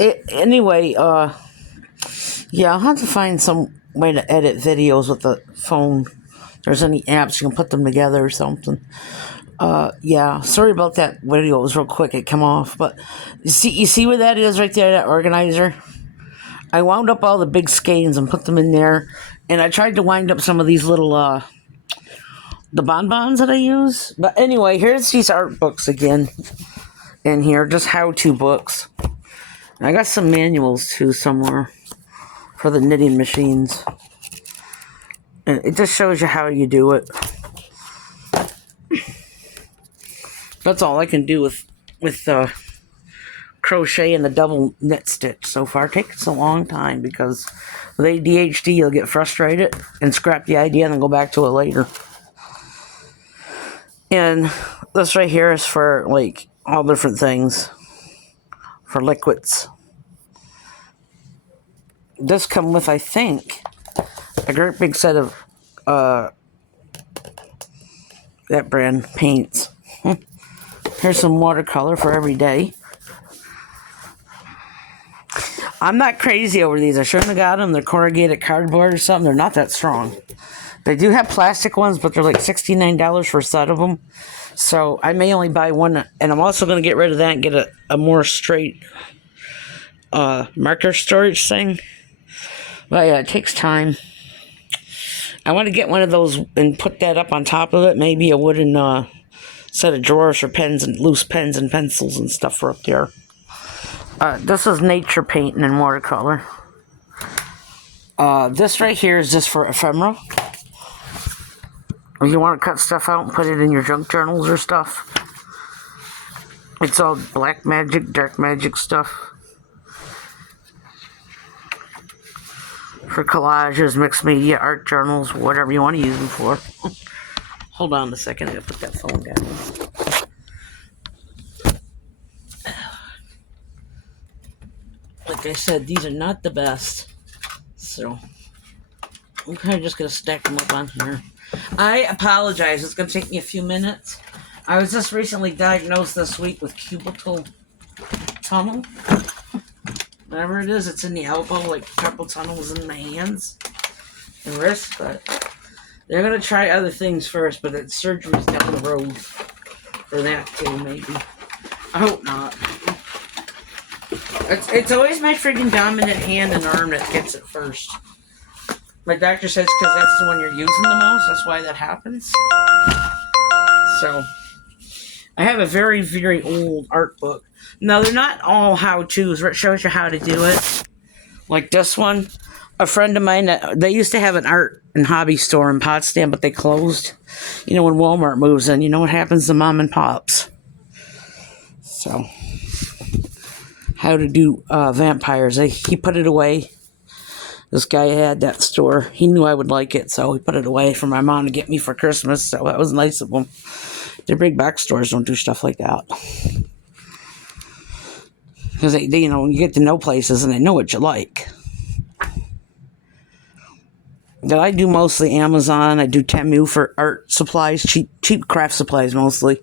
Anyway, yeah, I'll have to find some way to edit videos with the phone. If there's any apps you can put them together or something. Yeah, sorry about that video. It was real quick. It came off, but you see where that is right there, that organizer. I wound up all the big skeins and put them in there, and I tried to wind up some of these little the bonbons that I use. But anyway, here's these art books again. In here, just how-to books. I got some manuals too somewhere for the knitting machines. And it just shows you how you do it. That's all I can do with crochet and the double knit stitch so far. It takes a long time because with ADHD you'll get frustrated and scrap the idea and then go back to it later. And this right here is for like all different things for liquids. This come with, I think, a great big set of that brand paints. Here's some watercolor for every day. I'm not crazy over these. I shouldn't have got them. They're corrugated cardboard or something. They're not that strong. They do have plastic ones, but they're like $69 for a set of them. So I may only buy one. And I'm also going to get rid of that and get a more straight marker storage thing. But yeah, it takes time. I want to get one of those and put that up on top of it. Maybe a wooden set of drawers for pens and loose pens and pencils and stuff for up there. This is nature painting in watercolor. This right here is just for ephemera. If you want to cut stuff out and put it in your junk journals or stuff. It's all black magic, dark magic stuff. For collages, mixed media, art journals, whatever you want to use them for. Hold on a second, I gotta put that phone down. Like I said, these are not the best. So, I'm kind of just going to stack them up on here. I apologize, it's going to take me a few minutes. I was just recently diagnosed this week with cubital tunnel. Whatever it is, it's in the elbow, like carpal tunnels in my hands and wrists, but they're going to try other things first, but it's surgery's down the road for that too, maybe. I hope not. It's always my freaking dominant hand and arm that gets it first. My doctor says because that's the one you're using the most, that's why that happens. So, I have a very, very old art book. Now, they're not all how-tos, where it shows you how to do it. Like this one, a friend of mine, they used to have an art and hobby store in Potsdam, but they closed. You know, when Walmart moves in, you know what happens to mom and pops. So, how to do vampires. He put it away. This guy had that store. He knew I would like it, so he put it away for my mom to get me for Christmas. So that was nice of him. Their big box stores don't do stuff like that. Because they, you know, you get to know places and they know what you like. But I do mostly Amazon. I do Temu for art supplies, cheap craft supplies mostly.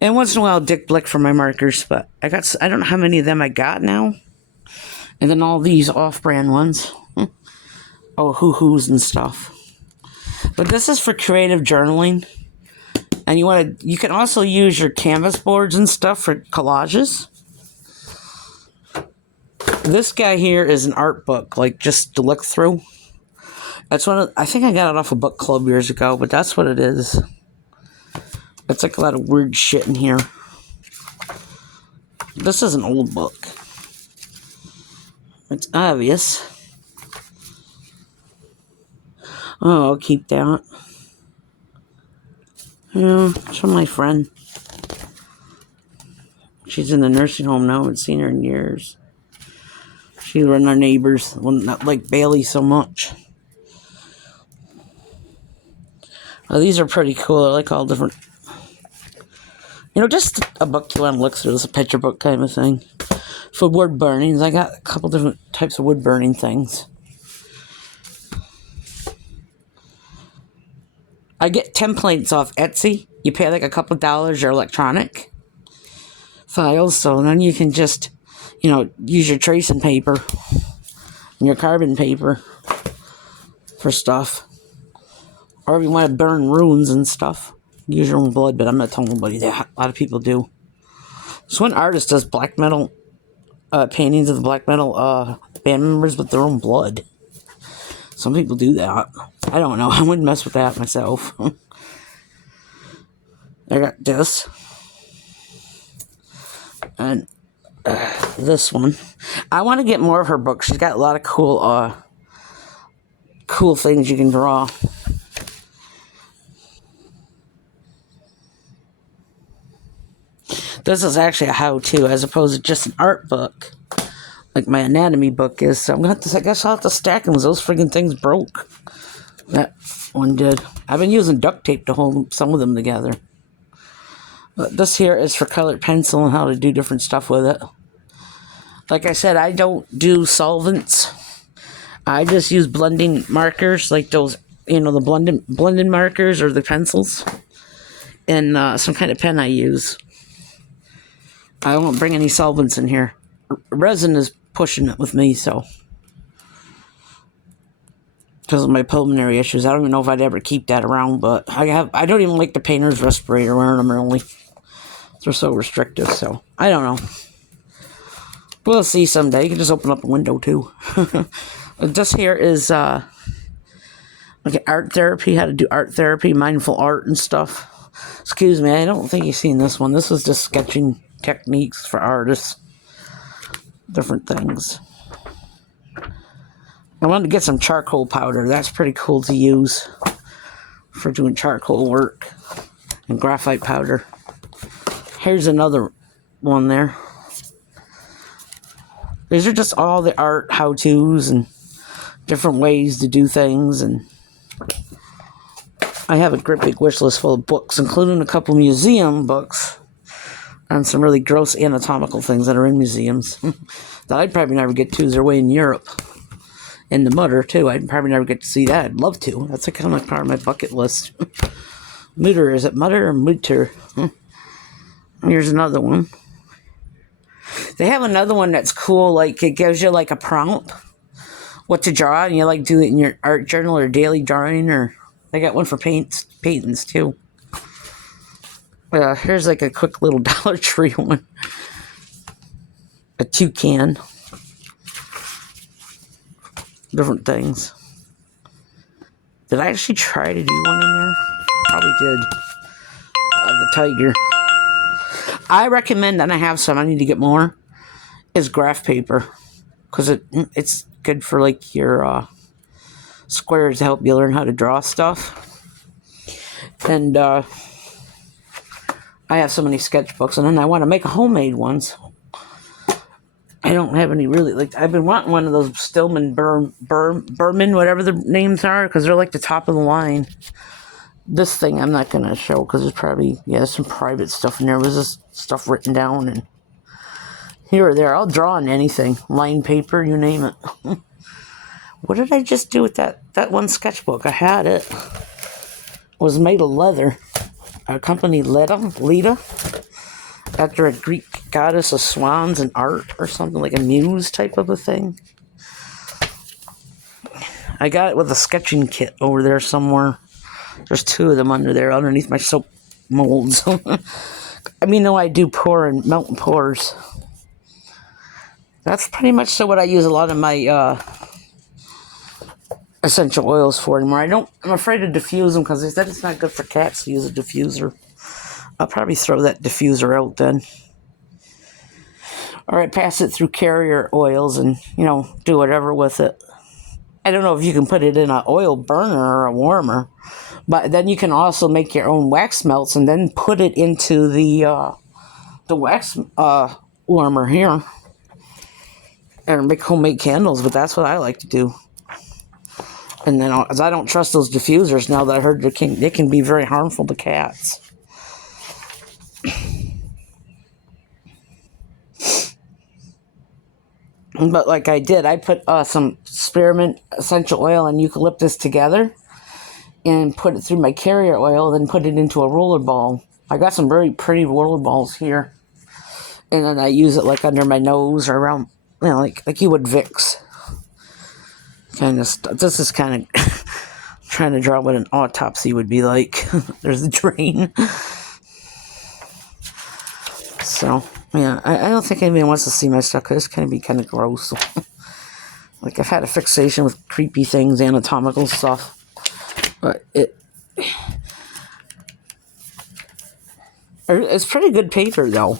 And once in a while, Dick Blick for my markers. But I don't know how many of them I got now. And then all these off-brand ones. Oh, hoo-hoos and stuff. But this is for creative journaling. And you can also use your canvas boards and stuff for collages. This guy here is an art book, like just to look through. That's I think I got it off a book club years ago, but that's what it is. It's like a lot of weird shit in here. This is an old book. It's obvious. Oh, I'll keep that. Yeah, it's from my friend. She's in the nursing home now. I haven't seen her in years. She's one of our neighbors. Well, not like Bailey so much. Oh, these are pretty cool. I like all different... You know, just a book you want to look through. It's a picture book kind of thing. For wood burnings. I got a couple different types of wood burning things. I get templates off Etsy. You pay like a couple dollars, your electronic files, so then you can just, use your tracing paper and your carbon paper for stuff. Or if you want to burn runes and stuff, use your own blood, but I'm not telling anybody that. A lot of people do. So one artist does black metal paintings of the black metal band members with their own blood. Some people do that. I don't know. I wouldn't mess with that myself. I got this. And this one. I want to get more of her books. She's got a lot of cool things you can draw. This is actually a how-to as opposed to just an art book, like my anatomy book is. So I'm gonna have to, I guess I'll have to stack them because those friggin' things broke. That one did. I've been using duct tape to hold some of them together. But this here is for colored pencil and how to do different stuff with it. Like I said, I don't do solvents. I just use blending markers, like those, the blending markers or the pencils, and some kind of pen I use. I won't bring any solvents in here. Resin is pushing it with me, so. Because of my pulmonary issues. I don't even know if I'd ever keep that around, but I don't even like the painter's respirator wearing them really. They're so restrictive, so. I don't know. We'll see someday. You can just open up a window, too. This here is, like art therapy, how to do art therapy, mindful art and stuff. Excuse me, I don't think you've seen this one. This is just sketching techniques for artists. Different things. I wanted to get some charcoal powder. That's pretty cool to use for doing charcoal work. And graphite powder. Here's another one there. These are just all the art how-tos and different ways to do things. And I have a great big wish list full of books, including a couple museum books and some really gross anatomical things that are in museums that I'd probably never get to. They're way in Europe. In the Mutter, too. I'd probably never get to see that. I'd love to. That's kind of part of my bucket list. Mutter. Is it Mutter or Mutter? Here's another one. They have another one that's cool. Like, it gives you, like, a prompt. What to draw. And you, like, do it in your art journal or daily drawing. Or they got one for paintings, too. Here's, like, a quick little Dollar Tree one. A toucan. Different things. Did I actually try to do one in there? Probably did. The tiger. I recommend, and I have some, I need to get more, is graph paper. Because it's good for like your squares to help you learn how to draw stuff. And I have so many sketchbooks, and then I want to make homemade ones. I don't have any really, like, I've been wanting one of those Stillman Berman, whatever the names are, because they're like the top of the line. This thing I'm not going to show, because there's probably, there's some private stuff in there. There's this stuff written down, and here or there. I'll draw on anything. Line paper, you name it. What did I just do with that one sketchbook? I had it. It was made of leather. A company, Leda. After a Greek goddess of swans and art or something, like a muse type of a thing. I got it with a sketching kit over there somewhere. There's two of them under there underneath my soap molds. I mean, no, I do pour and melt and pours. That's pretty much so what I use a lot of my essential oils for anymore. I'm afraid to diffuse them because they said it's not good for cats to use a diffuser. I'll probably throw that diffuser out then. Or I pass it through carrier oils and, do whatever with it. I don't know if you can put it in an oil burner or a warmer. But then you can also make your own wax melts and then put it into the wax warmer here. And make homemade candles, but that's what I like to do. And then, as I don't trust those diffusers now that I heard they can be very harmful to cats. But like I did, I put some spearmint essential oil and eucalyptus together and put it through my carrier oil, then put it into a roller ball. I got some very pretty roller balls here. And then I use it like under my nose or around, like you would Vicks. Kind of stuff. This is kind of trying to draw what an autopsy would be like. There's the drain. So, yeah, I don't think anybody wants to see my stuff because it's going to be kind of gross. Like, I've had a fixation with creepy things, anatomical stuff. But it's pretty good paper, though.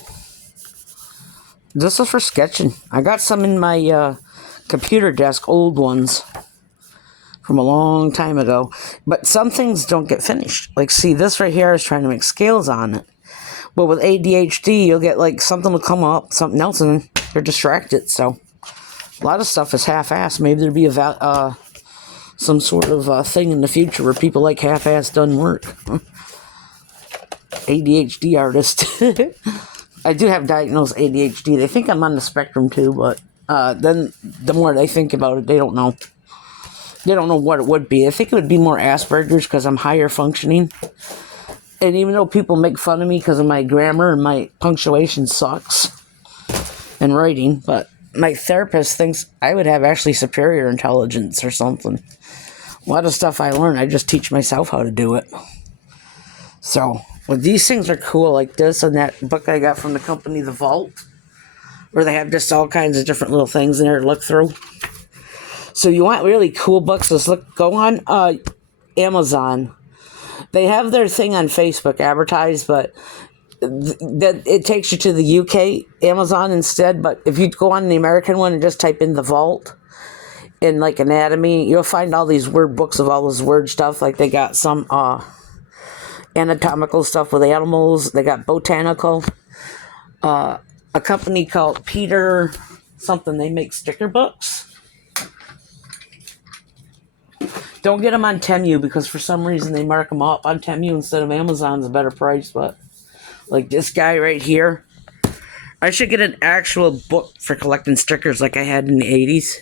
This is for sketching. I got some in my computer desk, old ones, from a long time ago. But some things don't get finished. Like, see, this right here is trying to make scales on it. But with ADHD, you'll get, like, something will come up, something else, and they're distracted. So, a lot of stuff is half-assed. Maybe there'll be some sort of thing in the future where people like half-assed done work. ADHD artist. I do have diagnosed ADHD. They think I'm on the spectrum too, but then the more they think about it, they don't know. They don't know what it would be. I think it would be more Asperger's because I'm higher functioning. And even though people make fun of me because of my grammar and my punctuation sucks in writing, but my therapist thinks I would have actually superior intelligence or something. A lot of stuff I learn, I just teach myself how to do it. So, well, these things are cool, like this and that book I got from the company, The Vault, where they have just all kinds of different little things in there to look through. So you want really cool books, go on Amazon. They have their thing on Facebook advertised, but it takes you to the UK Amazon instead. But if you go on the American one and just type in The Vault in like anatomy, you'll find all these weird books of all this weird stuff. Like they got some anatomical stuff with animals. They got botanical. A company called Peter something. They make sticker books. Don't get them on Temu because for some reason they mark them up on Temu instead of Amazon's a better price. But like this guy right here, I should get an actual book for collecting stickers like I had in the 80s.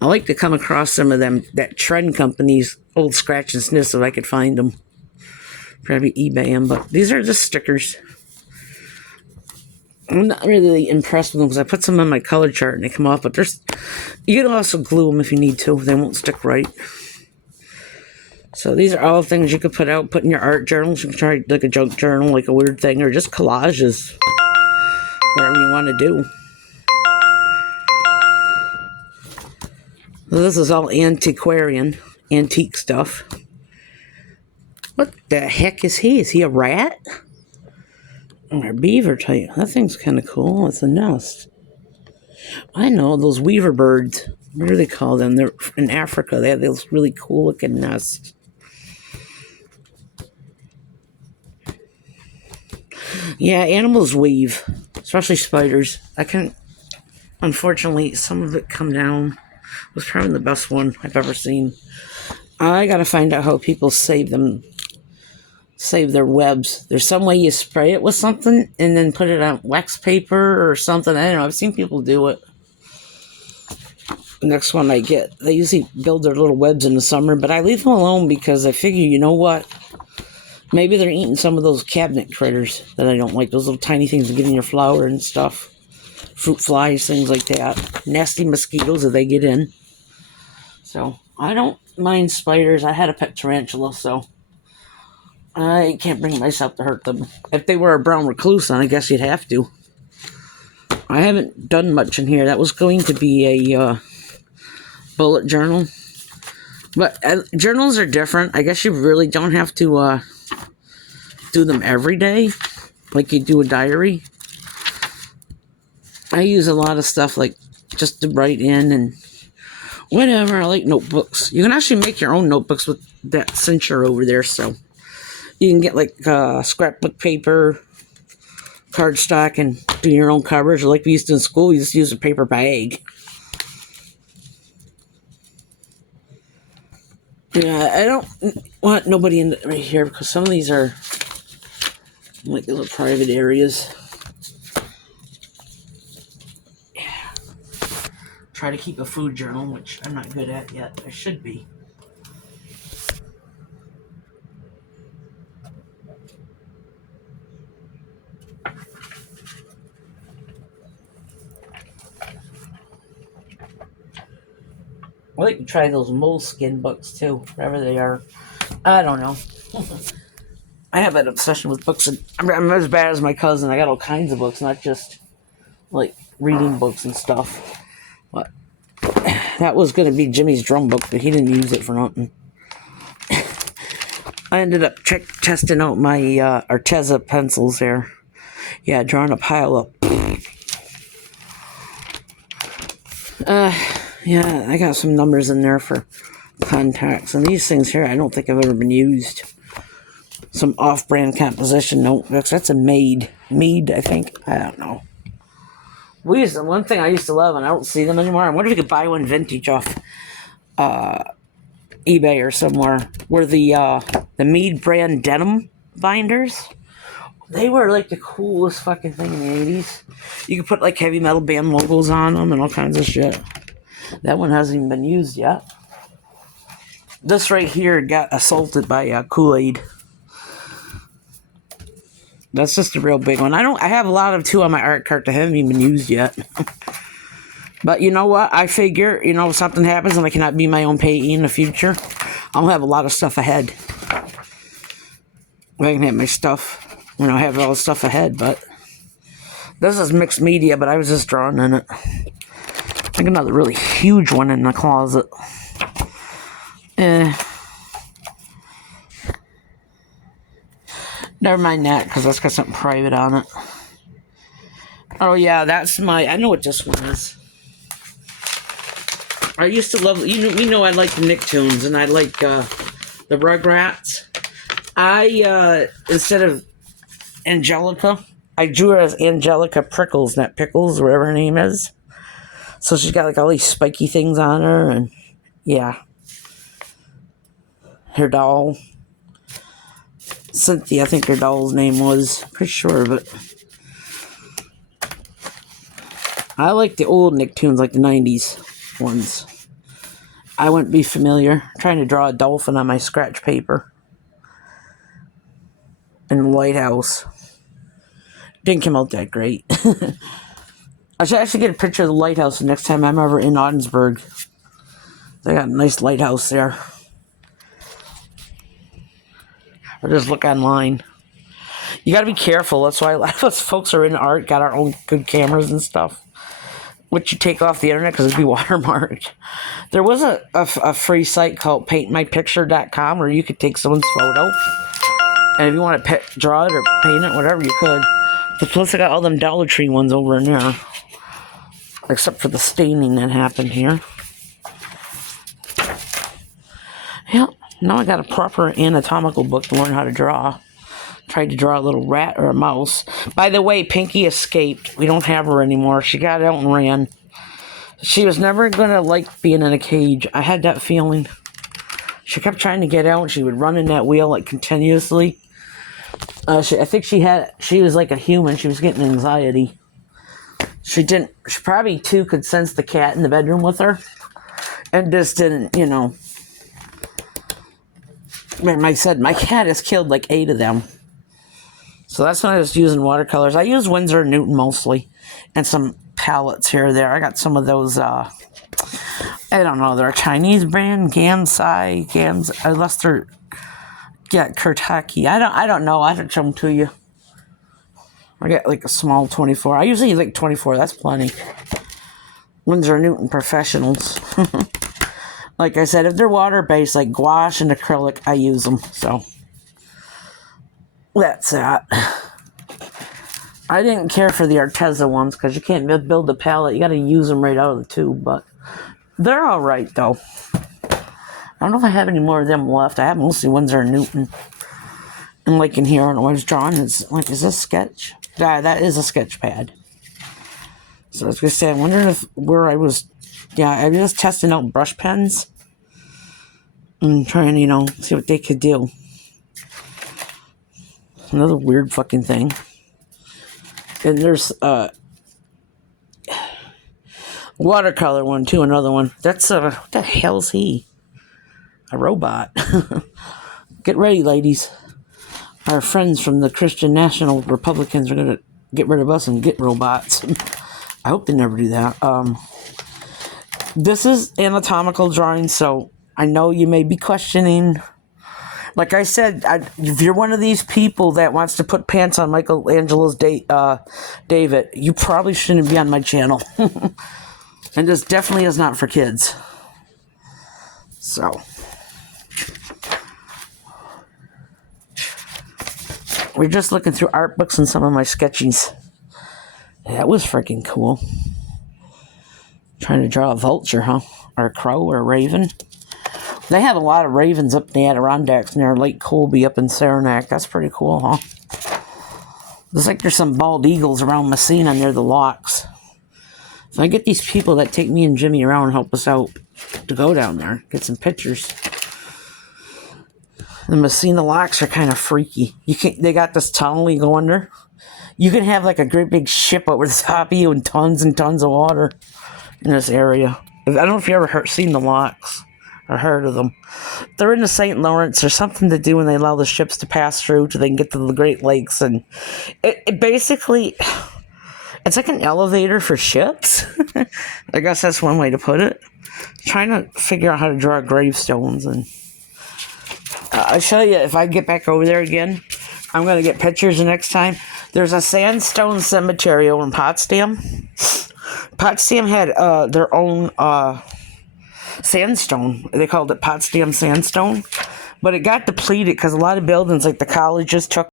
I like to come across some of them, that Trend Company's old scratch and sniffs if I could find them. Probably eBay them, but these are just stickers. I'm not really impressed with them because I put some on my color chart and they come off, but you can also glue them if you need to. They won't stick right. So these are all things you could put in your art journals. You can try like a junk journal, like a weird thing, or just collages. Whatever you want to do. So this is all antique stuff. What the heck is he? Is he a rat? Or a beaver type? That thing's kind of cool. It's a nest. I know, those weaver birds. What do they call them? They're in Africa. They have those really cool looking nests. Yeah, animals weave. Especially spiders. Unfortunately, some of it come down. It was probably the best one I've ever seen. I gotta find out how people save their webs. There's some way you spray it with something and then put it on wax paper or something. I don't know. I've seen people do it. The next one I get, they usually build their little webs in the summer, but I leave them alone because I figure, you know what? Maybe they're eating some of those cabinet critters that I don't like. Those little tiny things that get in your flour and stuff. Fruit flies, things like that. Nasty mosquitoes if they get in. So, I don't mind spiders. I had a pet tarantula, so I can't bring myself to hurt them. If they were a brown recluse, then I guess you'd have to. I haven't done much in here. That was going to be a bullet journal. But journals are different. I guess you really don't have to do them every day like you do a diary. I use a lot of stuff like just to write in and whatever. I like notebooks. You can actually make your own notebooks with that cincher over there, so you can get like scrapbook paper, cardstock, and do your own covers. Or like we used to in school, we used to use a paper bag. Yeah, I don't want nobody in right here because some of these are like little private areas. Yeah. Try to keep a food journal, which I'm not good at yet. I should be. I like to try those moleskin books too, wherever they are. I don't know. I have an obsession with books, and I'm as bad as my cousin. I got all kinds of books, not just like reading books and stuff. But that was going to be Jimmy's drum book, but he didn't use it for nothing. I ended up testing out my Arteza pencils there. Yeah, drawing a pile up. Yeah, I got some numbers in there for contacts. And these things here, I don't think I've ever been used. Some off-brand composition notebooks. That's a Mead, I think. I don't know. One thing I used to love, and I don't see them anymore. I wonder if you could buy one vintage off eBay or somewhere. Were the Mead brand denim binders. They were like the coolest fucking thing in the 80s. You could put like heavy metal band logos on them and all kinds of shit. That one hasn't even been used yet. This right here got assaulted by Kool-Aid. That's just a real big one. I have a lot of two on my art cart that haven't even been used yet. But you know what? I figure, if something happens and I cannot be my own payee in the future, I'll have a lot of stuff ahead. I can have my stuff, I have all the stuff ahead, but this is mixed media, but I was just drawing in it. I think another really huge one in the closet. Never mind that, because that's got something private on it. Oh yeah, that's I know what this one is. I used to love, I like the Nicktoons, and I like the Rugrats. Instead of Angelica, I drew her as Angelica Prickles, not Pickles, whatever her name is. So she's got like all these spiky things on her, and yeah. Her doll. Cynthia, I think her doll's name was. Pretty sure, but I like the old Nicktoons, like the 90s ones. I wouldn't be familiar. I'm trying to draw a dolphin on my scratch paper. In the lighthouse. Didn't come out that great. I should actually get a picture of the lighthouse the next time I'm ever in Ogdensburg. They got a nice lighthouse there. Or just look online. You got to be careful. That's why a lot of us folks are in art, got our own good cameras and stuff, which you take off the internet because it'd be watermarked. There was a free site called paintmypicture.com where you could take someone's photo, and if you want to draw it or paint it, whatever, you could. But plus I got all them Dollar Tree ones over in there, except for the staining that happened here. Yep. Now I got a proper anatomical book to learn how to draw. Tried to draw a little rat or a mouse. By the way, Pinky escaped. We don't have her anymore. She got out and ran. She was never going to like being in a cage. I had that feeling. She kept trying to get out, and she would run in that wheel like continuously. I think she was like a human. She was getting anxiety. She probably too could sense the cat in the bedroom with her. And just didn't, I said, my cat has killed like 8 of them. So that's when I was using watercolors. I use Winsor & Newton mostly. And some palettes here or there. I got some of those, I don't know, they're a Chinese brand, unless they're, Kurtaki. I don't know. I haven't shown them to you. I got like a small 24. I usually like 24. That's plenty. Winsor & Newton Professionals. Like I said, if they're water-based, like gouache and acrylic, I use them. So, that's that. I didn't care for the Arteza ones, because you can't build a palette. You got to use them right out of the tube, but they're all right, though. I don't know if I have any more of them left. I have mostly Winsor & Newton. And like in here, I don't know what I was drawing. Is this sketch? Yeah, that is a sketch pad. So I was going to say, I wonder where I was... Yeah, I was just testing out brush pens and trying, see what they could do. Another weird fucking thing. And there's watercolor one too, another one. That's what the hell's he? A robot. Get ready, ladies. Our friends from the Christian National Republicans are gonna get rid of us and get robots. I hope they never do that. This is anatomical drawing, so I know you may be questioning. Like I said, if you're one of these people that wants to put pants on Michelangelo's David, you probably shouldn't be on my channel. And this definitely is not for kids. So, we're just looking through art books and some of my sketches. That was freaking cool. Trying to draw a vulture, huh? Or a crow or a raven. They have a lot of ravens up in the Adirondacks near Lake Colby up in Saranac. That's pretty cool, huh? Looks like there's some bald eagles around Messina near the locks. So I get these people that take me and Jimmy around and help us out to go down there, get some pictures. The Messina locks are kind of freaky. They got this tunnel you go under. You can have like a great big ship over the top of you and tons of water in this area. I don't know if you ever seen the locks or heard of them. They're in the St. Lawrence. There's something to do when they allow the ships to pass through so they can get to the Great Lakes. And it basically, it's like an elevator for ships. I guess that's one way to put it. Trying to figure out how to draw gravestones. And I'll show you if I get back over there again. I'm going to get pictures the next time. There's a sandstone cemetery over in Potsdam. Potsdam had their own sandstone. They called it Potsdam sandstone. But it got depleted because a lot of buildings, like the colleges, took